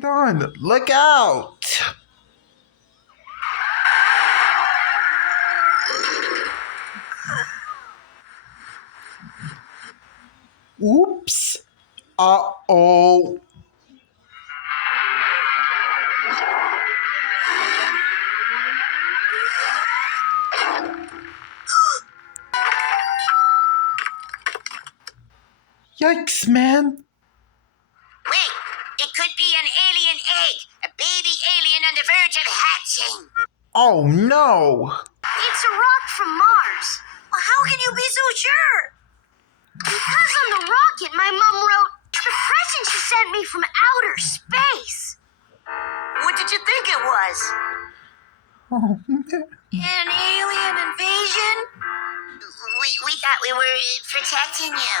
Get on. Look out. Oops. Uh-oh. Yikes, man. Wait, it could be an alien egg. A baby alien on the verge of hatching. Oh, no. It's a rock from Mars. Well, how can you be so sure? Because on the rocket, my mom wrote, the present she sent me from outer space. What did you think it was? Oh, man. An alien invasion? We thought we were protecting you.